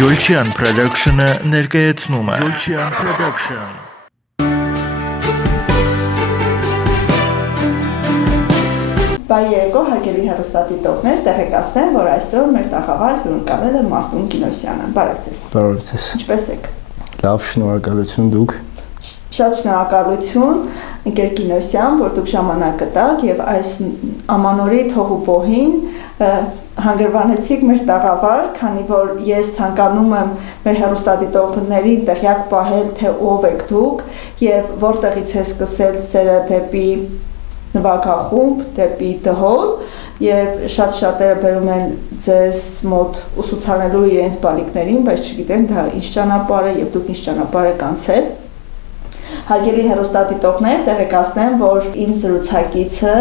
Yolchian Production-ը ներկայացնում է Yolchian Production Բայ երեկո հարգելի հեռուստադիտողներ, տեղեկացնեմ, որ այսօր մեր տաղավար հյուրընկալել է Մարտուն Կինոսյանը։ Բարև ձեզ։ Բարև ձեզ։ Ինչպե՞ս եք։ Լավ, շնորհակալություն դուք։ Շատ շնորհակալություն Ընկեր Կինոսյան, որ դուք ժամանակ գտաք եւ այս ամանորի թողուպոհին հանգրվանեցիք մեր տաղավար, քանի որ ես ցանկանում եմ մեր հեռուստադիտողներին տեղյակ պահել, թե ով եք դուք եւ որտեղից է սկսել սերը դեպի նվագախումբ, դեպի դհոլ եւ շատ շատերը բերում են ձեզ մոտ ուսուցանելու իրենց բալիկներին, բայց չգիտեն դա ինչ ճանապարհ է եւ դուք ինչ ճանապարհ եք անցել։ Հարգելի հեռուստադիտողներ, տեղեկացնեմ, որ իմ զրուցակիցը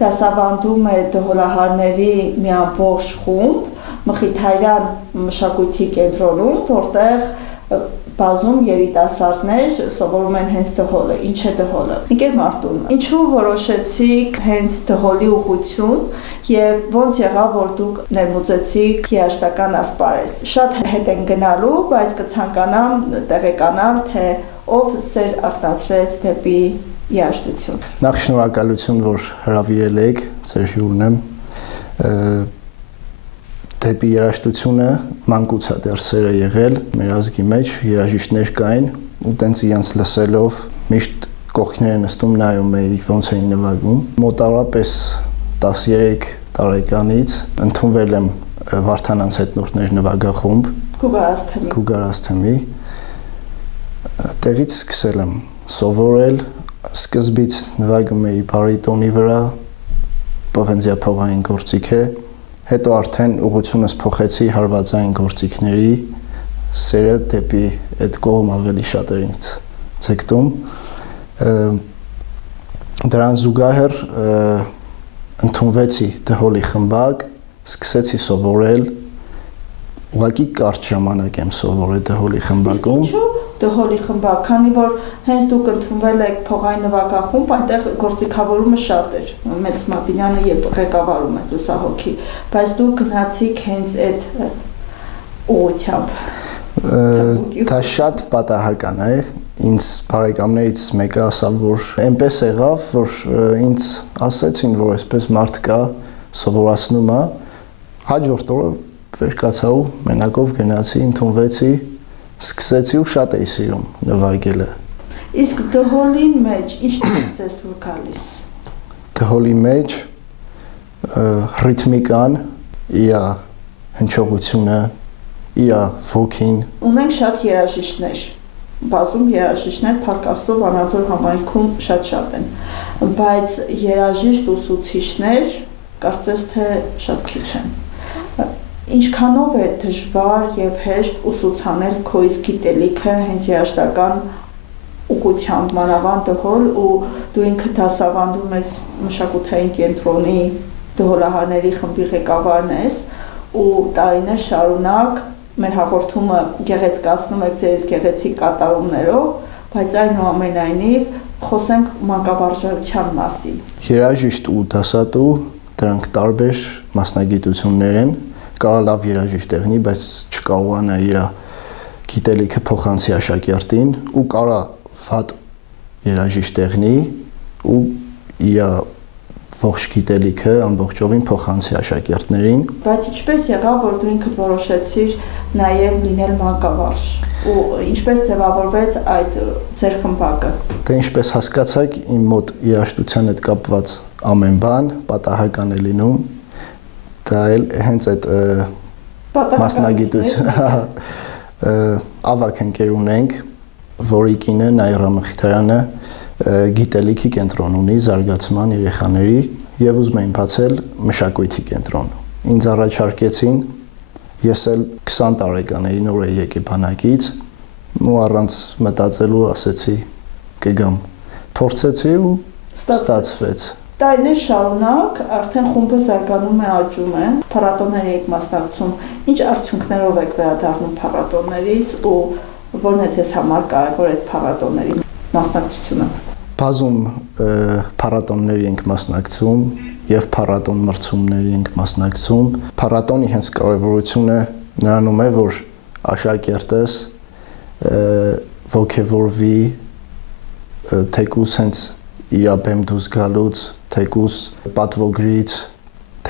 դասավանդում է դհոլահարների մի ամբողջ խումբ Մխիթարյան մշակույթի կենտրոնում, որտեղ բազում երիտասարդներ սովորում են հենց դհոլը։ Ինչ է դհոլը։ Ընկեր Մարտուն, ինչու որոշեցիք հենց դհոլի ուղղություն եւ ոնց եղավ, որ դուք ներմուծեցիք երաժշտական ասպարեզ։ Շատ հետ են գնալու, բայց կցանկանամ տեղեկանալ, թե ով սեր արտացրեց դեպի երաժշտություն։ Նախ շնորհակալություն, որ հրավիրել եք, ձեր հյուրն եմ։ Դեպի երաժշտությունը մանկուց է դեռ սերը եղել մեր ազգի մեջ, երաժիշտներ կային ու տենց իրենց լսելով միշտ կողքները նստում նայում էի ոնց էին նվագում։ Մոտավորապես 13 տարեկանից ընդունվել եմ Վարդանանց հետնորդներ նվագախումբ Գուգարասթեմի։ Տեղից սկսել եմ սովորել, սկզբից նվագում էի բարիտոնի վրա, պղնձյա փողային գործիք է, հետո արդեն ուղղությունս փոխեցի հարվածային գործիքների, սերը դեպի այդ կողմ ավելի շատ էր ինձ ցեկտում։ Դրան զուգահեռ ընդունվեցի դհոլի խմբակ, սկսեցի սովորել, ուղղակի կարճ ժամանակ եմ սովորել դհոլի խմբակում։ Ինչու դհոլի խմբակ, քանի որ հենց դուք ընդունվել եք փողային նվագախումբ, այնտեղ գործիքավորումը շատ էր։ Մեծ Մաբինյանը եւ ղեկավարում էր լուսահոգի, բայց դուք գնացիք հենց այդ ուղղությամբ։ Դա շատ պատահական է։ Ինձ բարեկամներից մեկը ասավ, որ այնպես եղավ, որ ինձ ասեցին, որ այսպես մարդ կա, սովորացնում է։ Հաջորդ օրը վեր կացա ու մենակով գնացի, ընդունվեցի, սկսեցի ու շատ էի սիրում նվագելը։ Իսկ դհոլի մեջ ի՞նչն է ձեզ դուր գալիս։ Դհոլի մեջ ռիթմիկան, իր հնչողությունը, իր ոգին։ Ունենք շատ երաժիշտներ, բազում երաժիշտներ Փառք Աստծո Վանաձոր համայնքում շատ են, բայց երաժիշտ ուսուցիչներ կարծես թե շատ քիչ են։ Ինչքանով է դժվար եւ հեշտ ուսուցանել քո իսկ գիտելիքը հենց երաժշտական ուղղությամբ մանավանդ դհոլ ու դու ինքդ դասավանդում ես մշակութային կենտրոնի դհոլահարների խմբի ղեկավարն ես ու տարիներ շարունակ մեր հաղորդումը գեղեցկացնում եք ձեր գեղեցիկ կատարումներով, բայց այնուամենայնիվ խոսենք մանկավարժության մասին։ Երաժիշտ ու դասատու դրանք տարբեր մասնագիտություններ են։ Կարա լավ երաժիշտ եղնի, բայց չկարողանա իր գիտելիքը փոխանցի աշակերտին ու կարա վատ երաժիշտ եղնի ու իր ողջ գիտելիքը ամբողջովին փոխանցի աշակերտներին։ Բայց ինչպես եղավ, որ դու ինքդ որոշեցիր նաև լինել մանկավարժ ու ինչպես ձևավորվեց այդ ձեր խմբակը։ Դե ինչպես հասկացաք, իմ մոտ երաժշտության հետ կապված ամեն բան պատահական է լինում։ Դա էլ հենց այդ մասնագիտություն ավակ ընկեր ունենք, որի կինը Նաիրա Մխիթարյանը գիտելիքի կենտրոն ունի զարգացման երեխաների եւ ուզում էին բացել մշակույթի կենտրոն։ Ինձ առաջարկեցին, ես էլ 20 տարեկան էի, նոր էի եկել բանակից ու առանց մտածելու ասեցի կգամ։ Փորձեցի ու ստացվեց։ Տարիներ շարունակ արդեն խումբը զարգանում է, աճում է, փառատոներ եք մասնակցում։ Ինչ արդյունքներով եք վերադառնում փառատոներից ու որն է ձեզ համար կարևոր այդ փառատոների մասնակցությունը։ Բազում փառատոների ենք մասնակցում եւ փառատոն մրցումների ենք մասնակցում։ Փառատոնի հենց կարևորությունը նրանում է, որ աշակերտես ոգևորվի թեկուս հենց իրաբեմ դուրս գալուց, թեկուս պատվոգրից,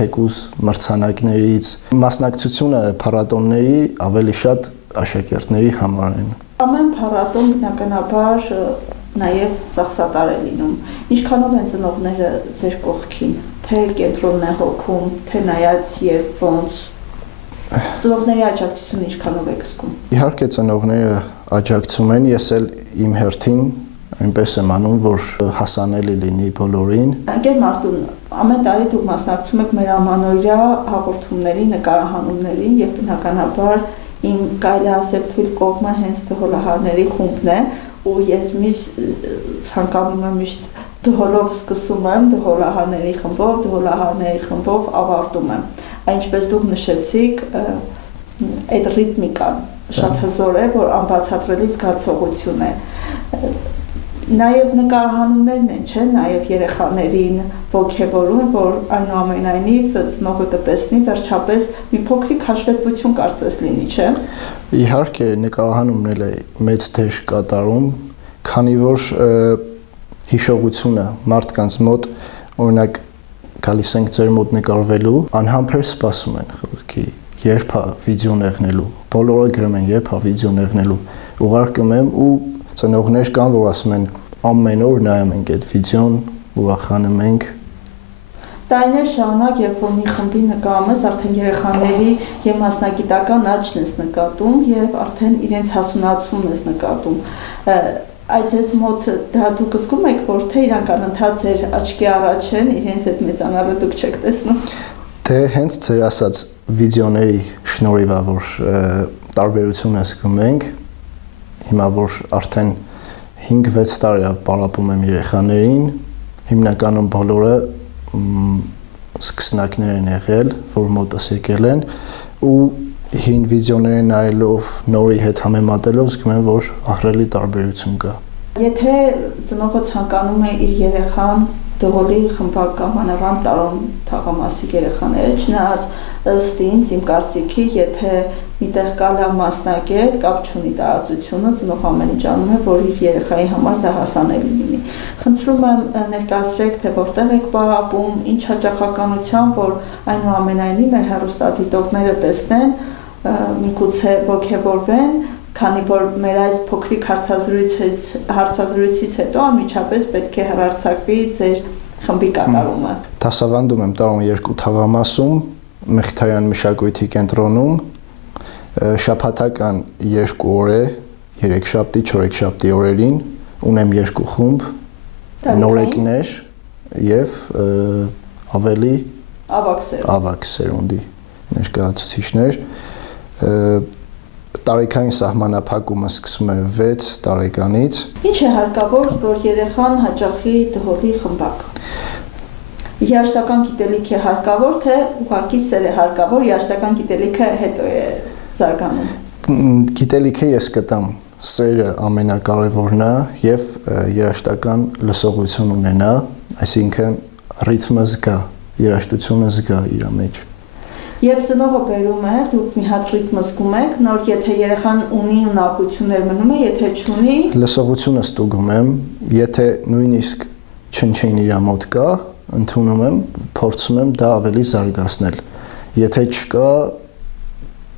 թեկուս մրցանակներից, մասնակցությունը փառատոնների ավելի շատ աշակերտների համար են։ Ամեն փառատոն բնականաբար նաև ծախսատար է լինում։ Ինչքանով են ծնողները ձեր կողքին, թե կենտրոնն է հոգում, թե նայած երբ ոնց։ Ծնողների աջակցությունը ինչքանով եք զգում։ Իհարկե ծնողները աջակցում են, ես էլ իմ հերթին այնպես եմ անում, որ հասանելի լինի բոլորին։ Անկեր Մարտուն, ամեն տարի դուք մասնակցում եք մեր ամանորյա հաղորդումների, նկարահանումներին եւ բնականաբար իմ կարելի ասել թույլ կողմը հենց դհոլահարների խումբն է, ու ես ցանկանում եմ միշտ դհոլով սկսում եմ, դհոլահարների խմբով ավարտում եմ։ Ինչպես դուք նշեցիք, այդ ռիթմիկան շատ հզոր է, որ անբացատրելի զգացողություն է։ Նաև նկարահանումներն են, չէ՞, նաև երեխաներին ոգևորում, որ այնուամենայնիվ ծնողը կտեսնի վերջապես մի փոքրիկ հաշվետվություն կարծես լինի, չէ՞։ Իհարկե նկարահանումն է մեծ դեր կատարում, քանի որ հիշողությունը մարդկանց մոտ, օրինակ գալիս ենք ձեր մոտ նկարվելու, անհամբեր սպասում են խորքի, երբ է վիդեո նեղնելու, բոլորը գրում են երբ է վիդեո նեղնելու, ուղարկում եմ ու ծնողներ կան, որ ասում են ամեն օր նայում ենք այդ վիդեոն, ուրախանում ենք։ Տարիներ շարունակ, երբ որ մի խմբի նկարում ես, արդեն երեխաների եւ մասնագիտական աճն ես նկատում եւ արդեն իրենց հասունացումն ես նկատում։ Այդ ձեզ մոտ դա դուք զգում եք, որ թե իրանք անընդհատ ձեր աչքի առաջ են, իրենց այդ մեծանալը դուք չեք տեսնում։ Դե հենց ձեր ասած վիդեոների շնորհիվ է, որ տարբերությունը զգում ենք, հիմա որ արդեն 5-6 տարի պարապում եմ երեխաներին, հիմնականում բոլորը սկսնակներ են եղել, որ մոտս եկել են ու հին վիդեոները նայելով, նորի հետ համեմատելով զգում եմ, որ ահռելի տարբերություն կա։ Եթե ծնողը ցանկանում է իր երեխան դհոլի խմբական մանավանդ տարոն թաղամասիկ երեխաները, չնայած ըստ ինձ իմ կարծիքի, եթե միտեղ կա մասնագետ, կապ չունի տարածությունը, ծնող ամեն ինչ անում է, որ իր երեխայի համար դա հասանելի լինի։ Խնդրում եմ ներկայացրեք, թե որտեղ եք պարապում, ինչ հաճախականությամբ, որ այնուամենայնիվ մեր հեռուստադիտողները տեսնեն, միգուցե ոգևորվեն, քանի որ մեր այս փոքրիկ հարցազրույցից հետո անմիջապես պետք է հեռարձակվի ձեր խմբի կատարումը։ Դասավանդում եմ տարում 2 թաղամասում, Մխիթարյան մշակույթի կենտրոնում, շաբաթական 2 օր է, 3-շաբթի, 4-շաբթի օրերին, ունեմ 2 խումբ, նորեկներ եւ ավելի ավագ սերունդի ներկայացուցիչներ։ Տարեկային սահմանափակումը սկսում է 6 տարեկանից։ Ինչ է հարկավոր, որ երեխան հաճախի դհոլի խմբակ։ Երաժշտական գիտելիք է հարկավոր, թե ուղղակի սեր է հարկավոր, երաժշտական գիտելիքը հետո է զարգանում։ Գիտելիքը ես կտամ, սերը ամենակարևորն է եւ երաժշտական լսողություն ունենա, այսինքն ռիթմը զգա, երաժշտությունը զգա իր մեջ։ Երբ ծնողը բերում է, դուք մի հատ ռիթմ զգում եք, նոր եթե երեխան ունի ունակություններ մնում է, եթե չունի, լսողությունը ստուգում եմ, եթե նույնիսկ չնչին իր մոտ կա, ընդունում եմ, փորձում եմ դա ավելի զարգացնել։ Եթե չկա,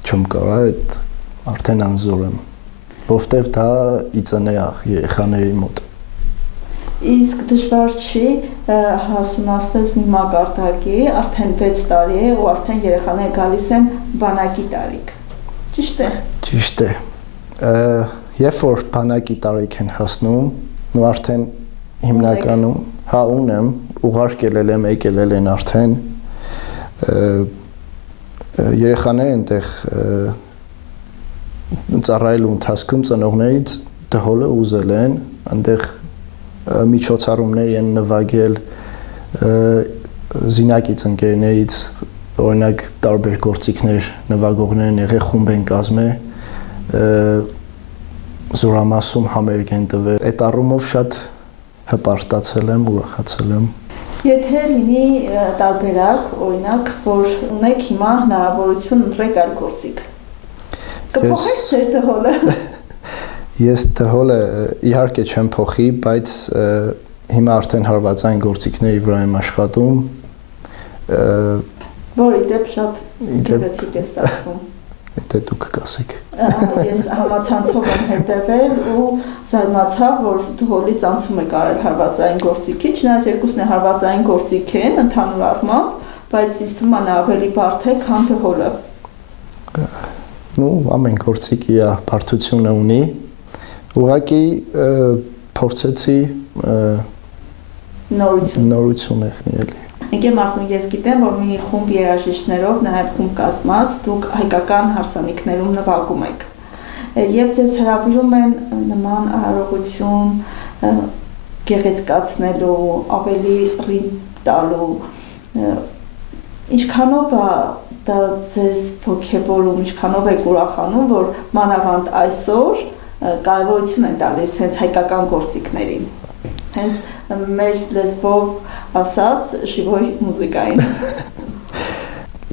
չեմ կարա այդ արդեն անզոր եմ, որովհետև դա իծն է երեխաների մոտ։ Իսկ դժվար չի հասունացնել մի մակարդակի, արդեն 6 տարի է ու արդեն երեխաները գալիս են բանակի տարիք։ Ճիշտ է։ Ճիշտ է։ Երբ որ բանակի տարիք են հասնում, ու արդեն հիմնականում հա ունեմ, ուղարկել եմ, եկել են արդեն երեխաները այնտեղ ծառայելու ընթացքում ծնողներից դհոլը ուզել են, այնտեղ միջոցառումներ են նվագել զինակից ընկերներից, օրինակ տարբեր գործիքներ նվագողներ են եղել, խումբ են կազմել, զորամասում համերգ են տվել։ Այդ առումով շատ հպարտացել եմ, ուրախացել եմ։ Եթե լինի տարբերակ, օրինակ, որ ունեք հիմա հնարավորություն ընտրեք այլ գործիք։ Կփոխեք ձեր դհոլը։ Ես դհոլը իհարկե չեմ փոխի, բայց հիմա արդեն հարվածային գործիքների վրա եմ աշխատում, որ իդեպ շատ գեղեցիկ է ստացվում։ Դե դուք կասեք։ Ես համացանցով եմ հետևել ու զարմացա, որ դհոլից անցում է կարել հարվածային գործիքի, չնայած երկուսն է հարվածային գործիք են ընդհանուր առմամբ, բայց ինձ թվում է նա ավելի բարդ է, քան դհոլը։ Ամեն գործիք իր բարդությունը ունի։ Ուղղակի փորձեցի նորություն եղնել։ Ընկեր Մարտուն, ես գիտեմ, որ մի խումբ երաժիշտներով, նաև խումբ կազմած, դուք հայկական հարսանիքներում նվագում եք։ Երբ ձեզ հրավիրում են նման արարողություն գեղեցկացնելու, ավելի ռիթմ տալու, ինչքանով է դա ձեզ ոգևորում, ինչքանով եք ուրախանում, որ մանավանդ այսօր կարևորություն են տալիս հենց հայկական գործիքներին։ Հենց մեր լեզվով ասած շիվոյ մուզիկային։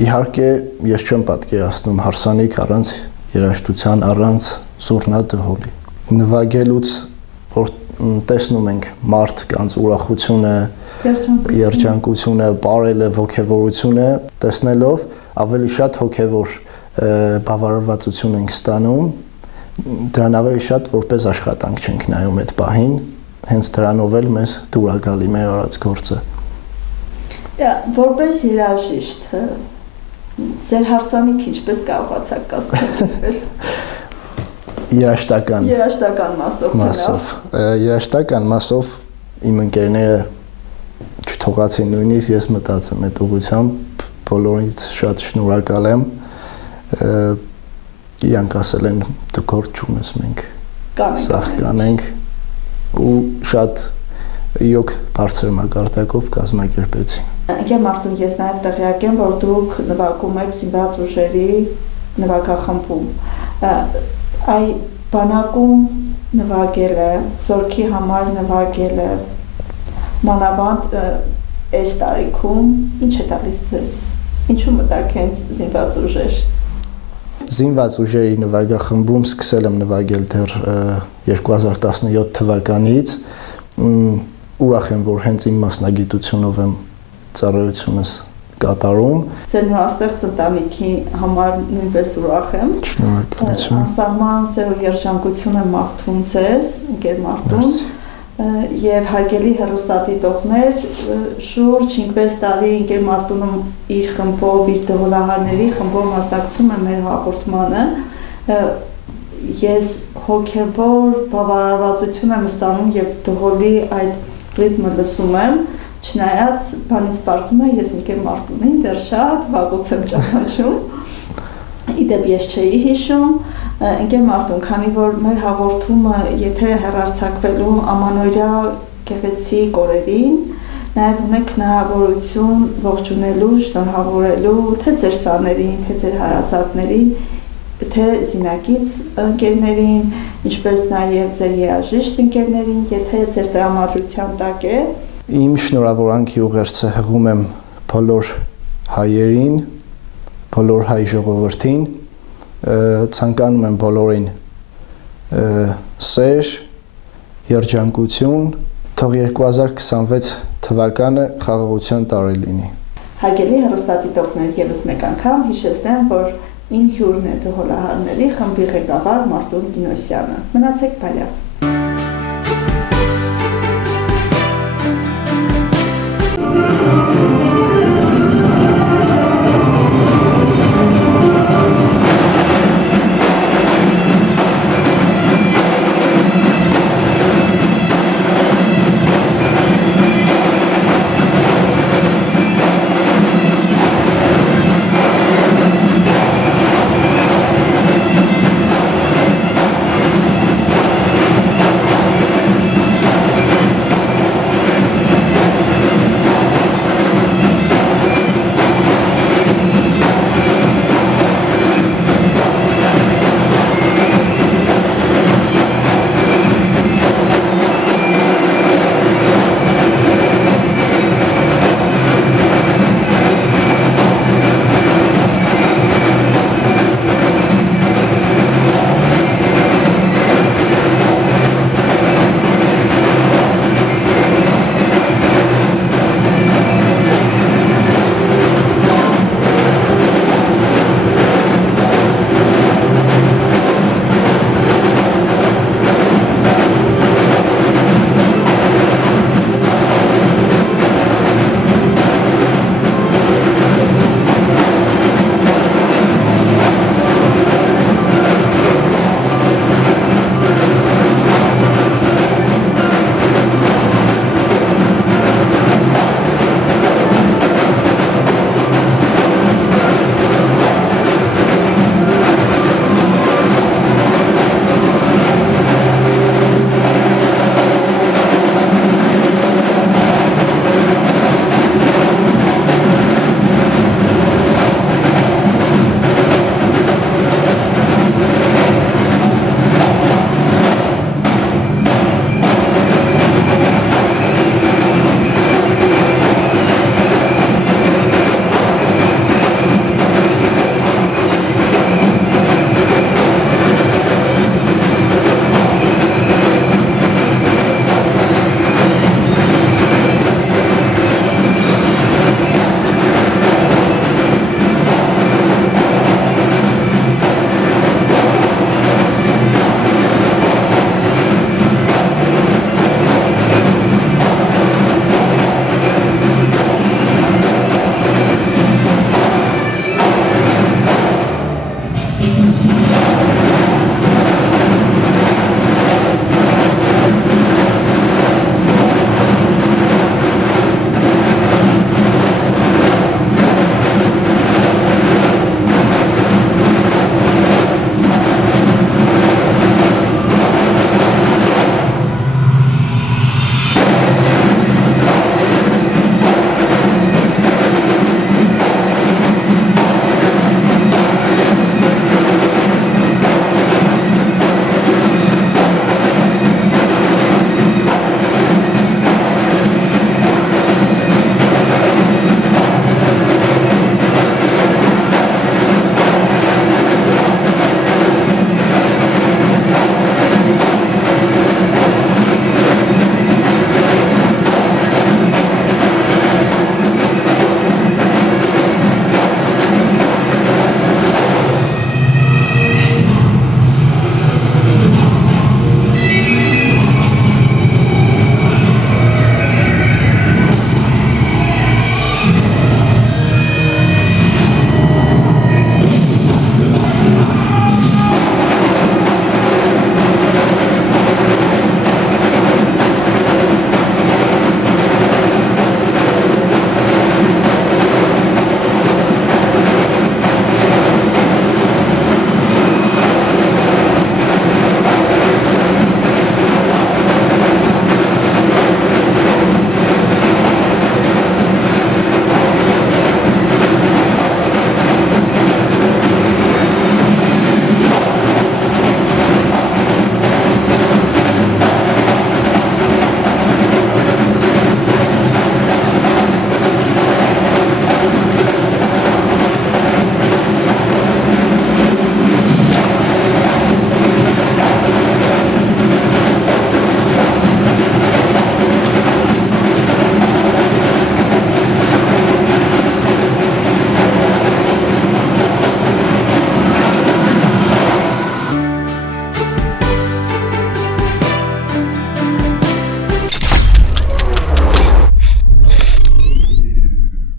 Իհարկե ես չեմ պատկերացնում հարսանիք առանց երաժշտության, առանց զուռնա-դհոլի։ Նվագելուց որ տեսնում ենք մարդ կանց ուրախությունը, երջանկությունը, բարելը, ոգևորությունը տեսնելով ավելի շատ հոգևոր բավարարվածություն ենք ստանում, դրան ավելի շատ որպես աշխատանք չենք նայում այդ պահին, հենց դրանով էլ մեզ դուր է գալի մեր արած գործը։ Որպես երաժիշտ, ձեր հարսանիքը ինչպես կարողացաք կազմակերպել։ Երաժշտական մասով։ Երաժշտական մասով իմ ընկերները չթողացին, նույնիսկ ես մտածեմ այդ ուղղությամբ, բոլորից շատ շնորհակալ եմ։ Իրանք ասել են դու գործ չունես, մենք սաղ կանենք ու շատ իրոք բարձր մակարդակով կազմակերպեցին։ Ընկեր Մարտուն, ես նաև տեղյակ եմ, որ դուք նվագում եք զինված ուժերի նվագախմբում։ Այ բանակում նվագելը, զորքի համար նվագելը, մանավանդ այս տարիքում ինչ է տալիս ձեզ։ Ինչու մտաք հենց զինված ուժեր։ Զինված ուժերի նվագախմբում սկսել եմ նվագել դեռ 2017 թվականից։ Ուրախ եմ, որ հենց իմ մասնագիտությունով եմ ծառայությունս կատարում։ Ձեր նորաստեղծ ընտանիքի համար նույնպես ուրախ եմ։ Շնորհակալություն։ Անսահման սեր ու երջանկություն եմ մաղթում ձեզ, ընկեր Մարտուն։ Եվ հարգելի հեռուստադիտողներ, շուրջ 5-6 տարի ընկեր Մարտունում իր խմբով, իր դհոլահարների խմբով մասնակցում է մեր հաղորդմանը։ Ես հոգևոր բավարարվածություն եմ ստանում, երբ դհոլի այդ ռիթմը լսում եմ, չնայած բանից պարզում է, ես ընկեր Մարտունին դեռ շատ վաղուց եմ ճանաչում։ Իդեպ ես չէի հիշում, ընկեր Մարտուն, քանի որ մեր հաղորդումը եթերը հեռարձակվելու ամանորյա գեղեցիկ օրերին, նաև ունեք հնարավորություն ողջունելու, շնորհավորելու թե ձեր սաներին, թե ձեր հարազատներին, թե զինակից ընկերներին, ինչպես նաև ձեր երաժիշտ ընկերներին, եթե ձեր տրամադրության տակ է։ Իմ շնորհավորանքի ուղերձը հղում եմ բոլոր հայերին, բոլոր հայ ժողովրդին, ցանկանում եմ բոլորին սեր, երջանկություն, թող 2026 թվականը խաղաղության տարի լինի։ Հարգելի հեռուստադիտողներ, ևս մեկ անգամ հիշեցնեմ, որ իմ հյուրն է դհոլահարների խմբի ղեկավար Մարտուն Կինոսյանը։ Մնացեք բարյավ։